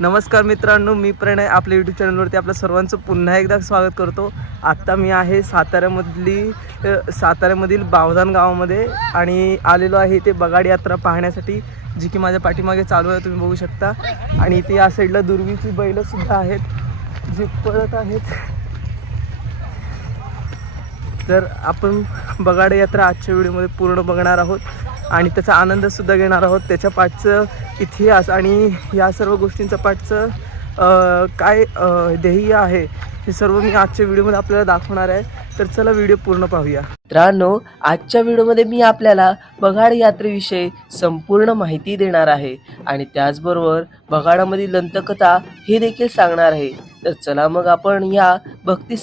नमस्कार मित्रांनो, मी प्रणय आपल्या यूट्यूब चॅनलवरती आपल्या सर्वांचं पुन्हा एकदा स्वागत करतो। आत्ता मी आहे साताऱ्यामधील बावधान गावामध्ये आणि आलेलो आहे इथे बगाड यात्रा पाहण्यासाठी, जी की माझ्या पाठीमागे चालू आहे, तुम्ही बघू शकता। आणि इथे या साईडला दुर्वीची बैलसुद्धा आहेत जी पळत आहेत। तर आपण बगाड यात्रा आजच्या व्हिडिओमध्ये पूर्ण बघणार आहोत आणि त्याचा आनंदसुद्धा घेणार आहोत। त्याच्या पाठचं इतिहास आणि या सर्व गोष्टींचा पाठचं काय ध्येय आहे हे सर्व मी आजच्या व्हिडिओमध्ये आपल्याला दाखवणार आहे। तर चला व्हिडिओ पूर्ण पाहूया। मित्रांनो, आजच्या व्हिडिओमध्ये मी आपल्याला बगाड यात्रेविषयी संपूर्ण माहिती देणार आहे आणि त्याचबरोबर बगाडामधील दंतकथा हे देखील सांगणार आहे। तर चला मग आपण या भक्ती